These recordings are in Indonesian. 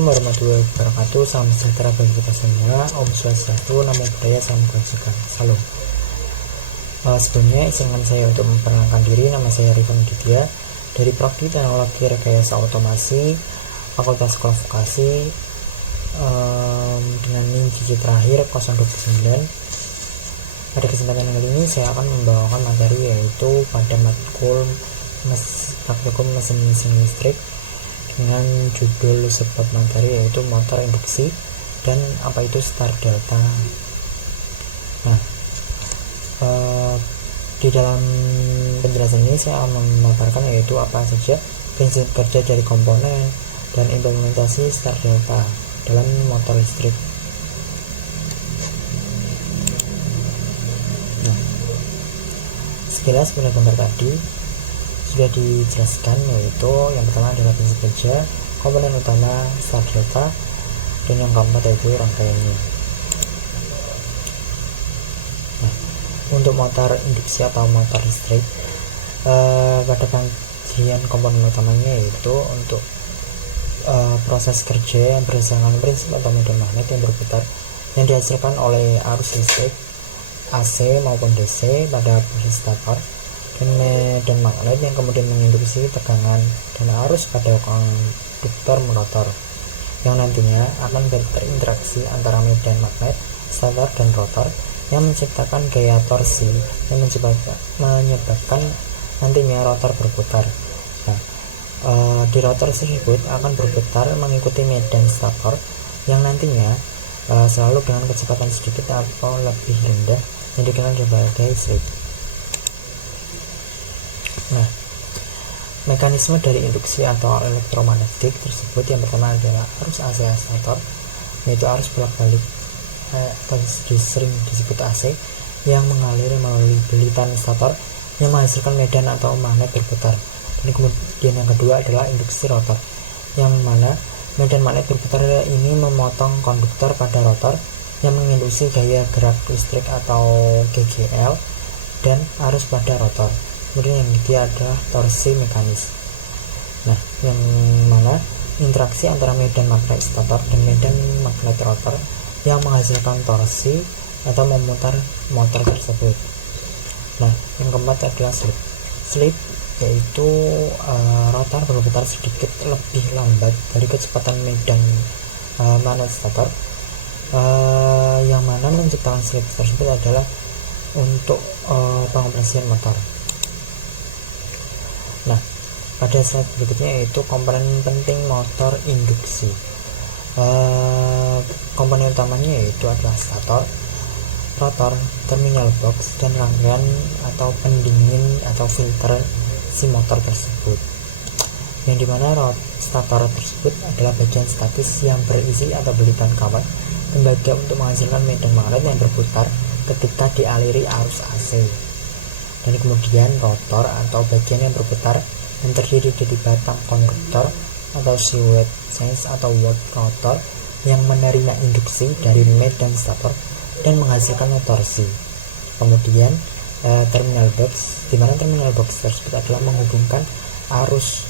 Assalamualaikum warahmatullahi wabarakatuh. Salam sejahtera bagi kita semua. Om Swastiastu, Namo Buddhaya, Salam Kebajikan. Salam. Sebelumnya izinkan saya untuk memperkenalkan diri. Nama saya Rifan Ditya dari Prodi Teknologi Rekayasa Otomasi Fakultas Sekolah Vokasi dengan NIM digit terakhir 029. Pada kesempatan kali ini saya akan membawakan materi yaitu pada matkul praktikum mesin listrik dengan judul sebab materi yaitu motor induksi dan apa itu start delta. Nah, di dalam penjelasan ini saya akan memaparkan yaitu apa saja prinsip kerja dari komponen dan implementasi start delta dalam motor listrik. Nah, sekilas pada gambar tadi sudah dijelaskan, yaitu yang pertama adalah prinsip kerja, komponen utama, start delta, dan yang keempat yaitu rangkaiannya. Nah, untuk motor induksi atau motor listrik, pada bagian komponen utamanya yaitu untuk proses kerja yang berdasarkan prinsip atau medan magnet yang berputar yang dihasilkan oleh arus listrik AC maupun DC pada proses stator, dan medan magnet yang kemudian menginduksi tegangan dan arus pada konduktor rotor yang nantinya akan berinteraksi antara medan magnet stator dan rotor yang menciptakan gaya torsi yang menyebabkan nantinya rotor berputar. Nah, di rotor tersebut akan berputar mengikuti medan stator yang nantinya selalu dengan kecepatan sedikit atau lebih rendah yang dikenal sebagai slip. Nah, mekanisme dari induksi atau elektromagnetik tersebut yang pertama adalah arus AC stator, yaitu arus bolak-balik atau sering disebut AC yang mengalir melalui belitan stator yang menghasilkan medan atau magnet berputar. Dan kemudian yang kedua adalah induksi rotor, yang mana medan magnet berputar ini memotong konduktor pada rotor yang menginduksi gaya gerak listrik atau GGL dan arus pada rotor. Kemudian yang ketiga adalah torsi mekanis. Nah, yang mana interaksi antara medan magnet stator dan medan magnet rotor yang menghasilkan torsi atau memutar motor tersebut. Nah, yang keempat adalah slip. Slip yaitu rotor berputar sedikit lebih lambat dari kecepatan medan magnet stator, yang mana menciptakan slip tersebut adalah untuk pengoperasian motor. Nah, pada slide berikutnya yaitu komponen penting motor induksi. Komponen utamanya yaitu adalah stator, rotor, terminal box, dan rangkaian atau pendingin atau filter si motor tersebut. Yang dimana stator tersebut adalah bagian statis yang berisi atau belitan kawat tembaga untuk menghasilkan medan magnet yang berputar ketika dialiri arus AC. Dan kemudian rotor atau bagian yang berputar yang terdiri dari batang konduktor atau silhouette sense atau work rotor yang menerima induksi dari medan stator dan menghasilkan torsi. Kemudian terminal box, di mana terminal box tersebut adalah menghubungkan arus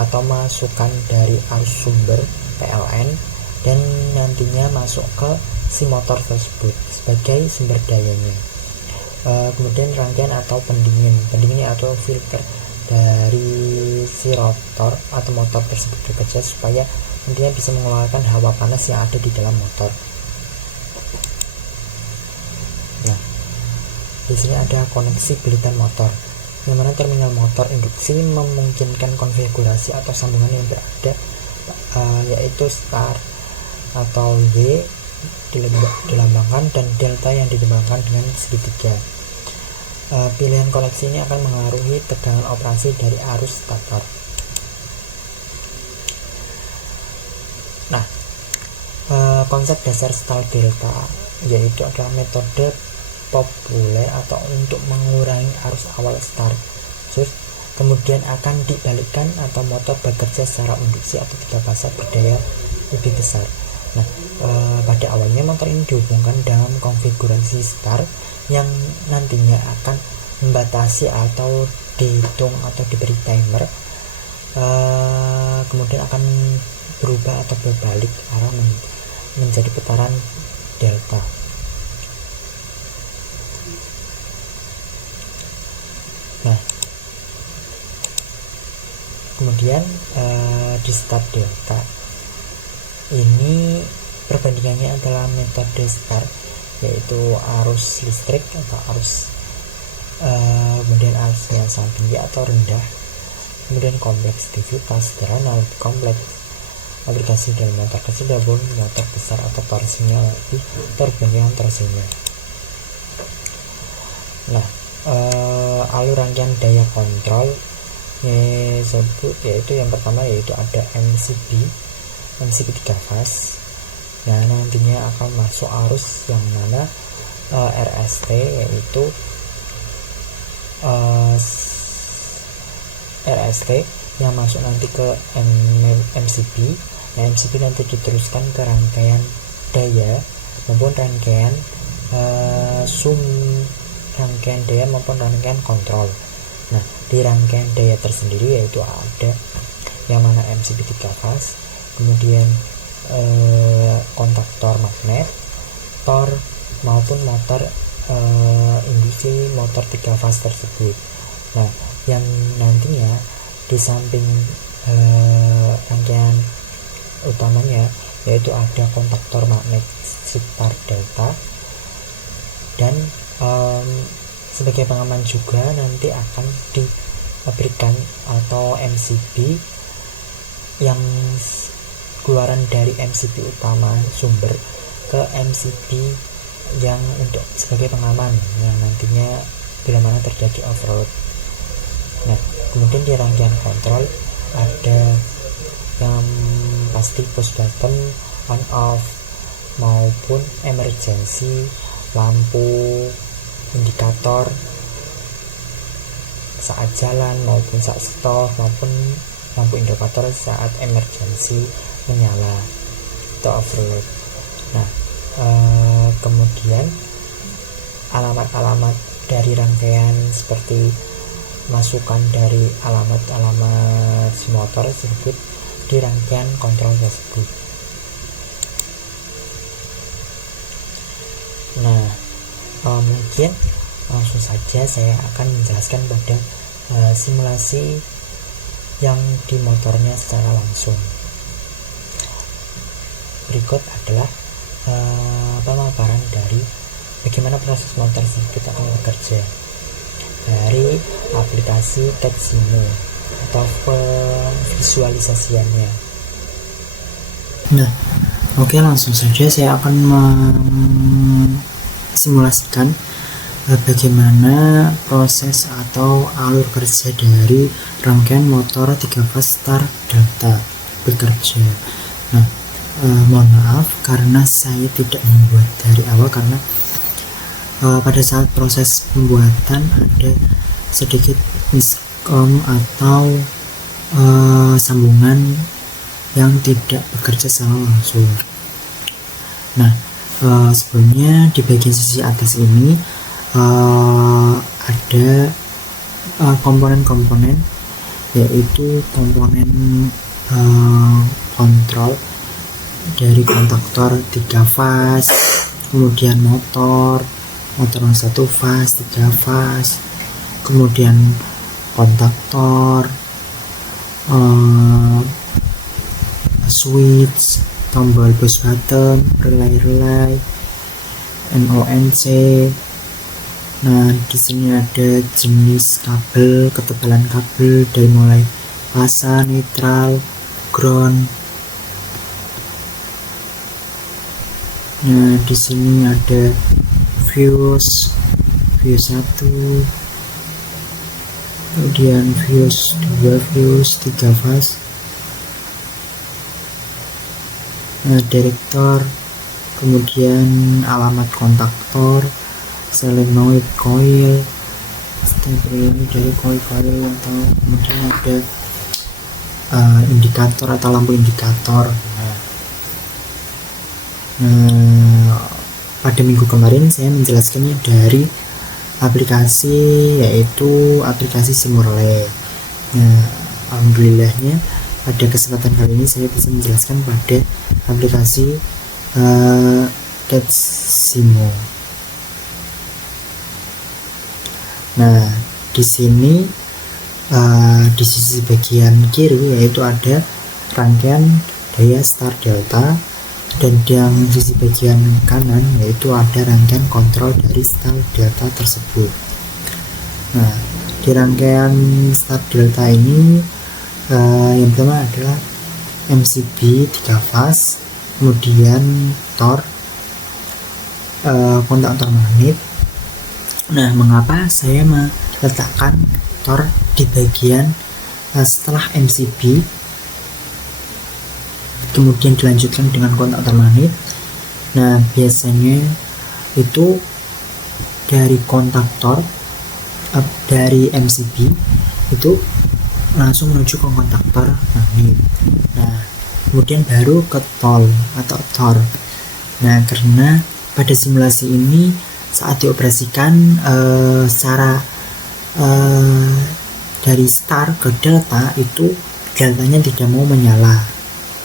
atau masukan dari arus sumber PLN dan nantinya masuk ke si motor tersebut sebagai sumber dayanya. Kemudian rangkaian atau pendingin atau filter dari si rotor atau motor tersebut bekerja supaya nantinya bisa mengeluarkan hawa panas yang ada di dalam motor. Nah, di sini ada koneksi belitan motor, yang mana terminal motor induksi memungkinkan konfigurasi atau sambungan yang berada yaitu start atau Y dilambangkan dan delta yang dilambangkan dengan segitiga. Pilihan koneksi ini akan mengaruhi tegangan operasi dari arus stator. Nah, konsep dasar start delta yaitu adalah metode populer atau untuk mengurangi arus awal start, kemudian akan dibalikkan atau motor bekerja secara induksi atau tiga fase berdaya lebih besar. Nah, pada awalnya motor ini dihubungkan dengan konfigurasi start yang nantinya akan membatasi atau dihitung atau diberi timer, kemudian akan berubah atau berbalik arah menjadi putaran delta. Nah, kemudian di start delta ini perbandingannya adalah metode start, yaitu arus listrik atau arus kemudian arusnya sangat tinggi atau rendah, kemudian kompleksivitas sederhana lebih kompleks, aplikasi dari motor kecil maupun motor besar atau torsinya lebih perbandingan torsinya. Nah, alur rangkaian daya kontrol disebut yaitu yang pertama yaitu ada MCB 3 fase. Nah, nantinya akan masuk arus yang mana RST yaitu RST yang masuk nanti ke MCB. Nah, MCB nanti diteruskan ke rangkaian daya maupun rangkaian rangkaian daya maupun rangkaian kontrol. Nah, di rangkaian daya tersendiri yaitu ada yang mana MCB 3 fase, kemudian kontaktor magnet, tor maupun motor induksi motor 3 fase tersebut. Nah, yang nantinya di samping rangkaian utamanya yaitu ada kontaktor magnet start delta, dan sebagai pengaman juga nanti akan diberikan atau MCB yang keluaran dari MCB utama sumber ke MCB yang untuk sebagai pengaman yang nantinya bila mana terjadi overload. Nah, kemudian di rangkaian kontrol ada yang pasti push button on off maupun emergency, lampu indikator saat jalan maupun saat stop, maupun lampu indikator saat emergency menyala atau overload. Nah, kemudian alamat-alamat dari rangkaian seperti masukan dari alamat-alamat si motor tersebut di rangkaian kontrol tersebut. Nah, mungkin langsung saja saya akan menjelaskan pada simulasi yang di motornya secara langsung. Berikut adalah pemaparan dari bagaimana proses motor tersebut akan bekerja dari aplikasi TechSimu atau visualisasiannya. Nah, oke, langsung saja saya akan simulasikan bagaimana proses atau alur kerja dari rangkaian motor 3 fase start delta bekerja. Nah, mohon maaf karena saya tidak membuat dari awal karena pada saat proses pembuatan ada sedikit miskom atau sambungan yang tidak bekerja secara langsung. Nah, sebelumnya di bagian sisi atas ini ada komponen-komponen, yaitu komponen kontrol dari kontaktor 3 fase, kemudian motor 1 fase, 3 fase, kemudian kontaktor, switch, tombol push button, relay, NONC. Nah, di sini ada jenis kabel, ketebalan kabel dari mulai fasa, netral, ground. Nah, di sini ada fuse 1, kemudian fuse 2, fuse 3 fase. Nah, direktor, kemudian alamat kontaktor, solenoid coil, stabilizer dari coil atau kemudian ada indikator atau lampu indikator. Nah, pada minggu kemarin saya menjelaskannya dari aplikasi, yaitu aplikasi Simurle. Nah, alhamdulillahnya pada kesempatan kali ini saya bisa menjelaskan pada aplikasi Catsimo. Nah, di sini di sisi bagian kiri yaitu ada rangkaian daya start delta, dan yang sisi bagian kanan yaitu ada rangkaian kontrol dari start delta tersebut. Nah, di rangkaian start delta ini yang pertama adalah MCB 3 fase, kemudian Tor, kontaktor magnet. Nah, mengapa saya meletakkan Tor di bagian setelah MCB kemudian dilanjutkan dengan kontaktor magnet? Nah, biasanya itu dari kontaktor dari MCB itu langsung menuju ke kontaktor magnet. Nah, kemudian baru ke tol atau Tor. Nah, karena pada simulasi ini saat dioperasikan secara dari start ke delta itu deltanya tidak mau menyala,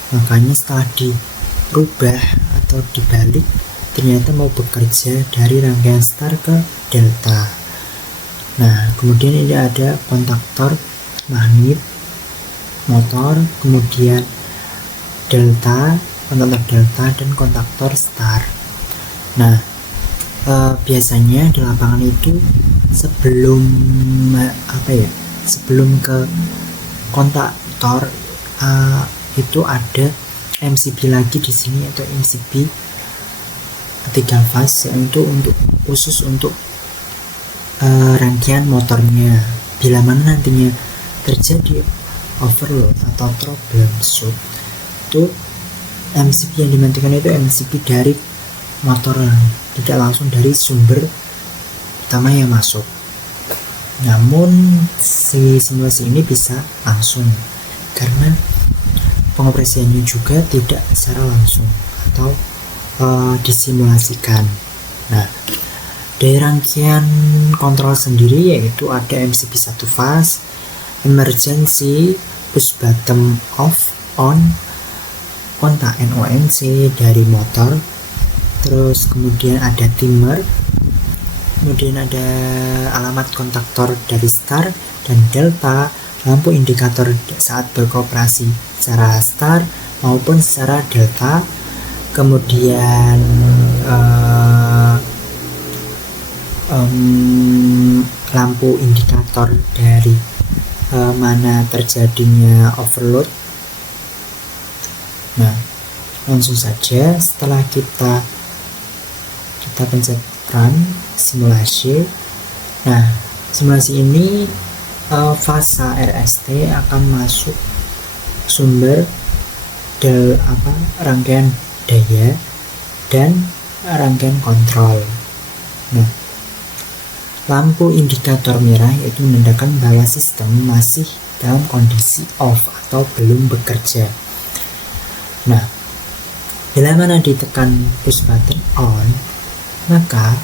makanya setelah dirubah atau dibalik ternyata mau bekerja dari rangkaian start ke delta. Nah, kemudian ini ada kontaktor magnet motor, kemudian delta, kontaktor delta, dan kontaktor start. Nah, biasanya di lapangan itu sebelum ke kontaktor itu ada MCB lagi di sini, atau MCB 3 fase, yaitu khusus untuk rangkaian motornya. Bila mana nantinya terjadi overload atau troubleshoot, itu MCB yang dimatikan itu MCB dari motor, tidak langsung dari sumber utama yang masuk. Namun si simulasi ini bisa langsung karena pengoperasiannya juga tidak secara langsung atau disimulasikan. Nah, dari rangkaian kontrol sendiri yaitu ada MCB 1 fase, emergency, push button off on, kontak NONC dari motor, terus kemudian ada timer, kemudian ada alamat kontaktor dari start dan delta, lampu indikator saat beroperasi secara start maupun secara delta, kemudian lampu indikator dari mana terjadinya overload. Nah, langsung saja setelah kita pencet run simulasi. Nah, simulasi ini fase RST akan masuk sumber rangkaian daya dan rangkaian kontrol. Nah, lampu indikator merah yaitu menandakan bahwa sistem masih dalam kondisi off atau belum bekerja. Nah, bila mana ditekan push button on, maka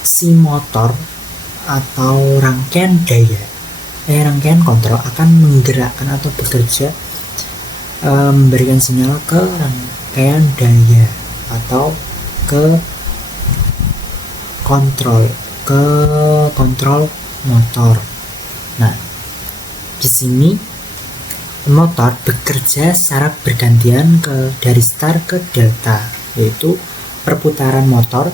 si motor atau rangkaian rangkaian kontrol akan menggerakkan atau bekerja, memberikan sinyal ke rangkaian daya atau ke kontrol motor. Nah, di sini motor bekerja secara bergantian dari start ke delta, yaitu perputaran motor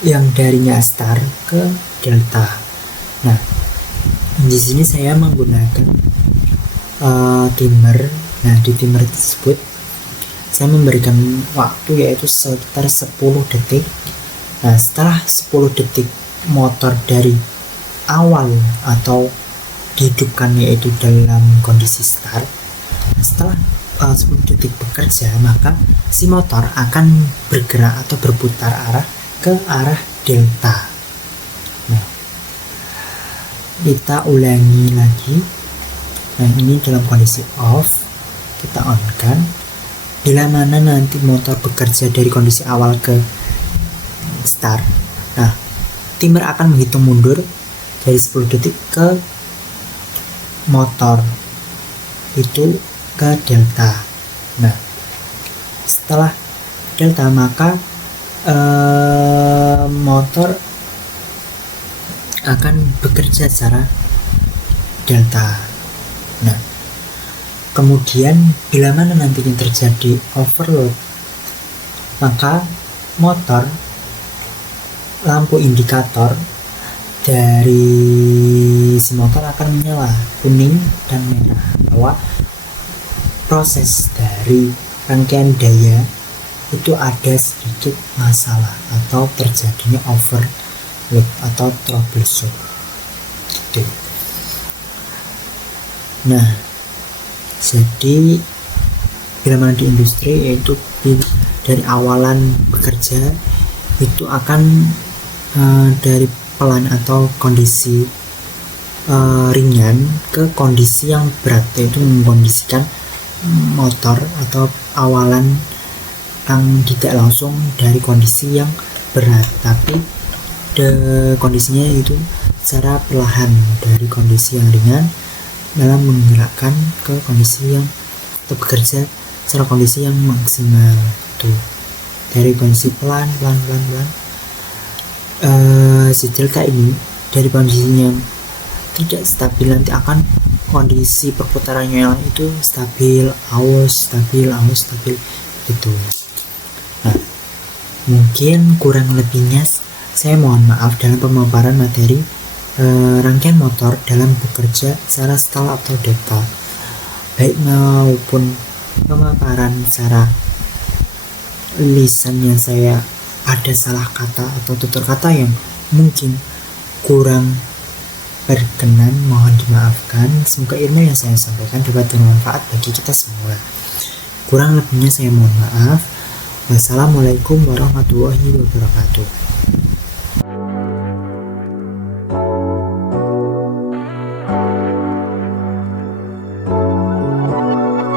yang darinya start ke delta. Nah, di sini saya menggunakan timer. Nah, di timer tersebut saya memberikan waktu yaitu sekitar 10 detik. Nah, setelah 10 detik motor dari awal atau dihidupkan yaitu dalam kondisi start, setelah 10 detik bekerja, maka si motor akan bergerak atau berputar arah ke arah delta. Nah, kita ulangi lagi. Nah, ini dalam kondisi off, kita on kan. Bila mana nanti motor bekerja dari kondisi awal ke start, nah, timer akan menghitung mundur dari 10 detik ke motor. itu ke delta. Nah, setelah delta maka motor akan bekerja secara delta. Nah, kemudian bila mana nantinya terjadi overload, maka motor, lampu indikator dari si motor akan menyala kuning dan merah bahwa proses dari rangkaian daya itu ada sedikit masalah atau terjadinya overload atau troubleshoot gitu. Nah, jadi bila mana di industri yaitu dari awalan bekerja itu akan dari pelan atau kondisi ringan ke kondisi yang berat, yaitu mengkondisikan motor atau awalan yang tidak langsung dari kondisi yang berat, tapi kondisinya itu secara perlahan dari kondisi yang ringan dalam menggerakkan ke kondisi yang atau bekerja secara kondisi yang maksimal tuh, dari kondisi pelan. Si delta ini dari kondisinya tidak stabil nanti akan kondisi perputarannya itu stabil gitu. Nah, mungkin kurang lebihnya saya mohon maaf dalam pemaparan materi rangkaian motor dalam bekerja secara skala atau delta, baik maupun pemaparan secara lisannya saya ada salah kata atau tutur kata yang mungkin kurang berkenan, mohon dimaafkan. Semoga ilmu yang saya sampaikan dapat bermanfaat bagi kita semua. Kurang lebihnya saya mohon maaf. Wassalamualaikum warahmatullahi wabarakatuh.